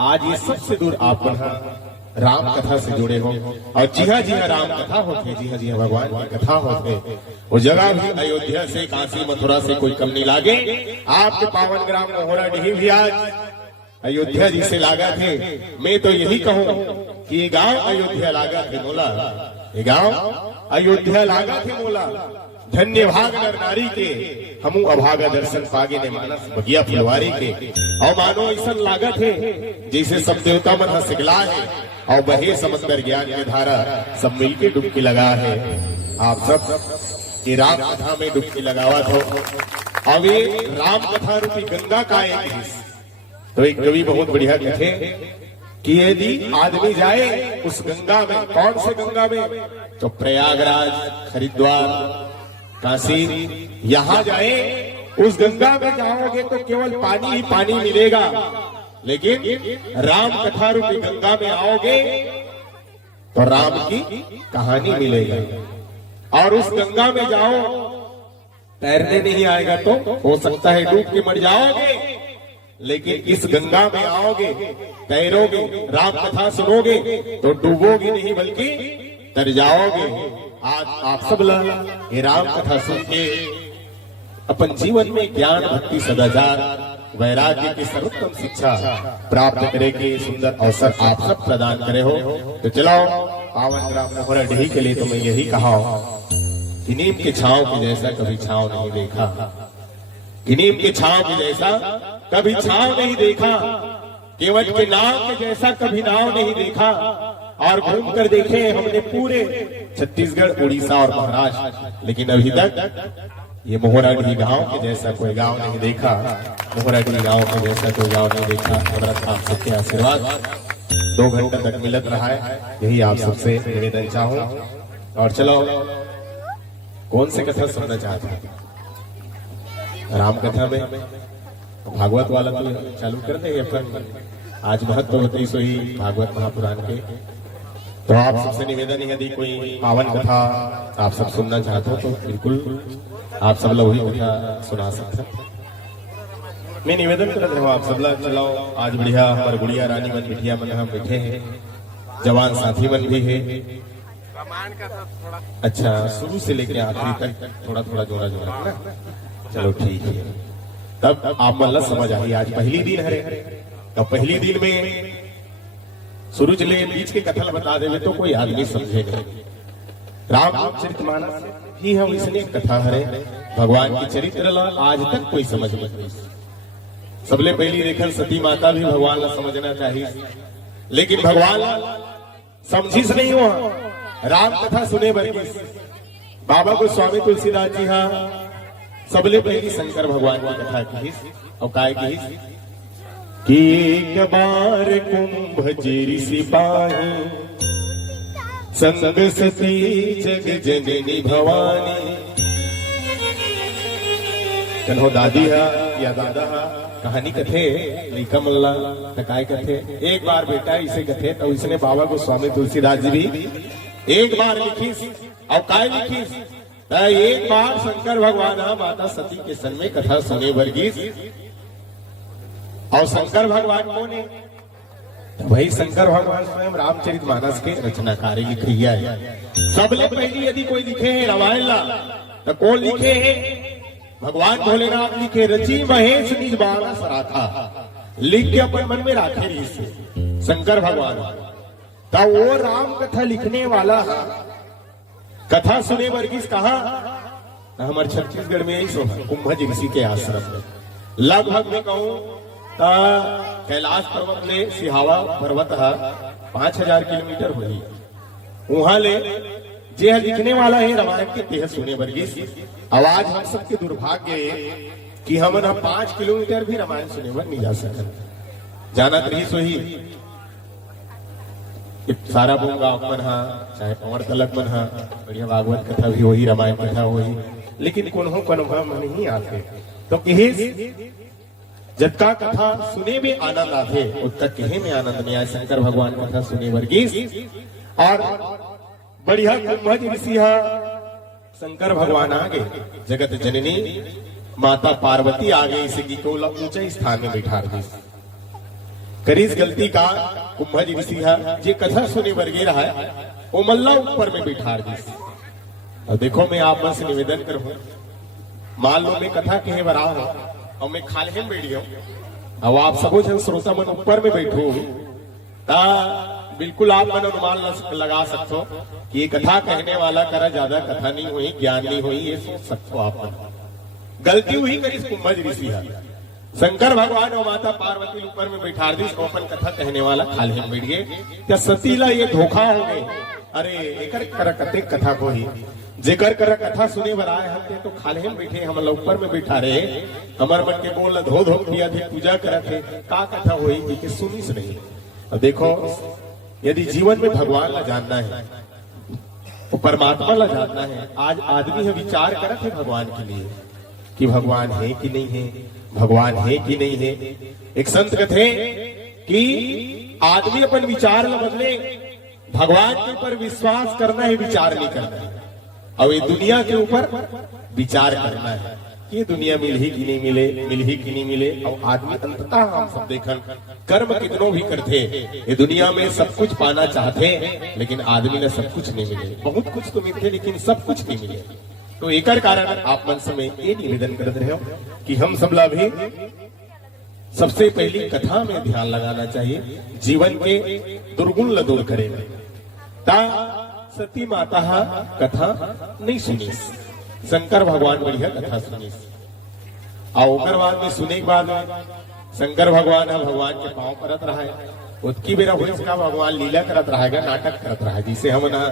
आज ये सबसे दूर आप राम कथा से जुड़े हो। और जी हाँ राम कथा होते, जी हाँ भगवान की कथा होते। वो जगह भी अयोध्या से, काशी मथुरा से कोई कम नहीं लागे। आपके पावन ग्राम मोहरा डीह भी आज अयोध्या जी से लागा थे। मैं तो यही कहूँ कि ये गांव अयोध्या लागा थे मोला, ये गांव अयोध्या लागा थे मोला। धन्य भाग नर नारी के, हमू अभागा दर्शन पागे ने मानस बगिया फुलवारी के। और मानो ऐसा लागा थे जैसे सब देवता मन सिगला है और बहे समंदर ज्ञान के धारा, सब मिलके डुबकी लगा है। आप सब ये राम कथा में डुबकी लगावा हो। अब ये राम कथा रूपी गंगा का एक हिस्सा। तो एक कवि बहुत बढ़िया कहे कि यदि आदमी जाए उस गंगा में, कौन से गंगा में, तो प्रयागराज, हरिद्वार, काशी, यहां जाए, उस गंगा में जाओगे तो केवल पानी ही पानी मिलेगा। लेकिन राम कथा रूपी गंगा में आओगे तो राम की कहानी मिलेगा। और उस गंगा में जाओ, तैरने नहीं आएगा तो हो सकता है डूब के मर जाओगे। लेकिन इस गंगा में आओगे, तैरोगे, राम कथा सुनोगे तो डूबोगे नहीं बल्कि तर जाओगे। आज आप सब लोग ये राम कथा सुन के अपन जीवन में ज्ञान, भक्ति, सदाचार, वैराग्य की सर्वोत्तम शिक्षा प्राप्त करे के सुंदर अवसर आप सब प्रदान करे हो। तो चलो पावन ग्राम मोहरा डीह के लिए तो मैं यही कहा कि नीम के छांव की जैसा कभी छांव नहीं देखा, कि नीम के छांव की जैसा कभी छांव नहीं देखा, केवट के नाव के जैसा कभी नाव नहीं देखा। और घूम कर देखे हमने पूरे छत्तीसगढ़, उड़ीसा और महाराष्ट्र, लेकिन अभी तक ये मोहरा डीह गांव के जैसा कोई गांव नहीं देखा। मोहरा डीह गांव के जैसा कोई गांव नहीं देखा। हमारा आप सबके आशीर्वाद 2 घंटा तक मिलत रहा है, यही आप सबसे निवेदन चाहूं। और चलो कौन से कथा सुनना चाहते हैं? राम कथा में भागवत वाला तो चालू कर देंगे अपन। आज महत्व बताई सोई भागवत महापुराण के। तो आप सबसे निवेदन है, यदि कोई पावन कथा आप सब सुनना चाहते हो तो बिल्कुल आप सब लोग वही कथा सुना सकते हैं। मैं निवेदन कर रहा हूँ आप सब लोग चलाओ। आज बढ़िया हमारे गुड़िया रानी मन, बिटिया मन हम बैठे हैं, जवान साथी मन भी है। अच्छा, शुरू से लेके आखिरी तक थोड़ा थोड़ा जोड़ा जोड़ा, चलो ठीक है। तब आप मतलब समझ आई आज पहली दिन है। तो पहली दिन में शुरू चले बीच के कथन बता देवे तो कोई आदमी समझेगा। रामचरितमानस ही हम इसलिए कथा है, भगवान की चरित्र ला आज तक कोई समझ नहीं। सबले पहली देखल सती माता भी भगवान ला समझना चाहिए, लेकिन भगवान समझिस नहीं हुआ। राम कथा सुने बरगिस बाबा को स्वामी तुलसीदास जी हाँ सबले पहली शंकर भगवान की कथा कही। और काय कही कि एक बार कुंभ जेरी सिपाही, संग सती जग जननी भवानी। कन्हो दादी है या दादा है, कहानी कथे लिखा मल्ला काय कथे। एक बार बेटा इसे कथे तो इसने बाबा को स्वामी तुलसीदास जी भी एक बार लिखी। और काय लिखी? एक बार शंकर भगवान माता सती के सन में कथा सुने वर्गीस। और शंकर भगवान कौन है? तो भाई शंकर भगवान स्वयं रामचरितमानस के रचनाकारी लिखिया है। सबले पहली यदि कोई लिखे है रामायण ला तो कौन लिखे है? भगवान भोलेनाथ लिखे। रची महेश निज बाणा सराखा, लिख के अपन मन में राखे रही शंकर भगवान। तो वो राम कथा लिखने वाला कथा सुने वर्गीस कहा? हमारे छत्तीसगढ़ में यही सोना कुंभज ऋषि के आश्रम में। लगभग में कहूं कैलाश पर्वत ले सिहावा पर्वत 5000 किलोमीटर हुई। वहां ले जे लिखने वाला है रामायण के तेह सुने वर्गीस। आवाज हम सबके दुर्भाग्य कि हम 5 किलोमीटर भी रामायण सुने बर नहीं जा सकते। जाना रही सोही सारा बोंगा मन हा, चाहे पवन तलक मन हा, बढ़िया भागवत कथा भी वही, रामायण कथा वही, लेकिन कोनो कोनो मन ही आते। तो कहे जबका कथा सुने में आनंद आते उतना कहे में आनंद नहीं आए। शंकर भगवान कथा सुने वर्गीस। और बढ़िया कुंभज ऋषि शंकर भगवान आगे, जगत जननी माता पार्वती आगे, इसे को ऊंचे स्थान में बैठा दी। करीस गलती का कुंभज ऋषि है जे कथा सुने वर्गे रहा है वो मल्ला ऊपर में बिठार दी। और देखो मैं आप मन से निवेदन करूं, मान लो मैं कथा कहे बरा हूं और मैं खाले में बैठी हूं अब आप सबो जन श्रोता मन ऊपर में बैठो ता बिल्कुल आप मन अनुमान लगा सकते हो कि ये कथा कहने वाला करा ज्यादा कथा नहीं हुई, ज्ञान नहीं हुई, ये सोच सकते हो आप मन। गलती हुई करीस कुंभज ऋषि है, शंकर भगवान और माता पार्वती ऊपर में बैठा दी, ओपन कथा कहने वाला खाले में बैठ गए। क्या सतीला ये धोखा हो गए? अरे एकर कर कते कथा को ही जेकर कर कथा सुने बराए हम तो खाले में बैठे, हम ऊपर में बैठा रहे, हमार मन के बोल धो धो दिया थे, पूजा करते का कथा हुई कि सुनी नहीं। और देखो यदि जीवन में भगवान ला जानना है तो परमात्मा ला जानना है, आज आदमी है विचार करत है भगवान के लिए कि भगवान है कि नहीं है, भगवान है कि नहीं है। एक संत कहते कि आदमी अपन विचार न बदले, भगवान के ऊपर विश्वास करना है, विचार नहीं करना है। और ये दुनिया के ऊपर विचार करना है, ये दुनिया मिल ही कि नहीं मिले, मिल ही कि नहीं मिले। और आदमी अंततः हम सब देखन कर्म कितनों भी करते, ये दुनिया में सब कुछ पाना चाहते, लेकिन आदमी ने सब कुछ नहीं मिले। बहुत कुछ तो मिलते लेकिन सब कुछ नहीं मिले। तो एक कारण आप मन से ये निवेदन करते रहे हो कि हम सबला भी सबसे पहली कथा में ध्यान लगाना चाहिए, जीवन के दुर्गुण ला दूर करेगा। ता सती माता कथा नहीं सुनी, शंकर भगवान बढ़िया कथा सुनी। और ओकर बाद में सुने के बाद शंकर भगवान है भगवान के पांव परत रहा है, उसकी बेरा हुई भगवान लीला करत रहेगा, नाटक करत रहा है। जिसे हम ना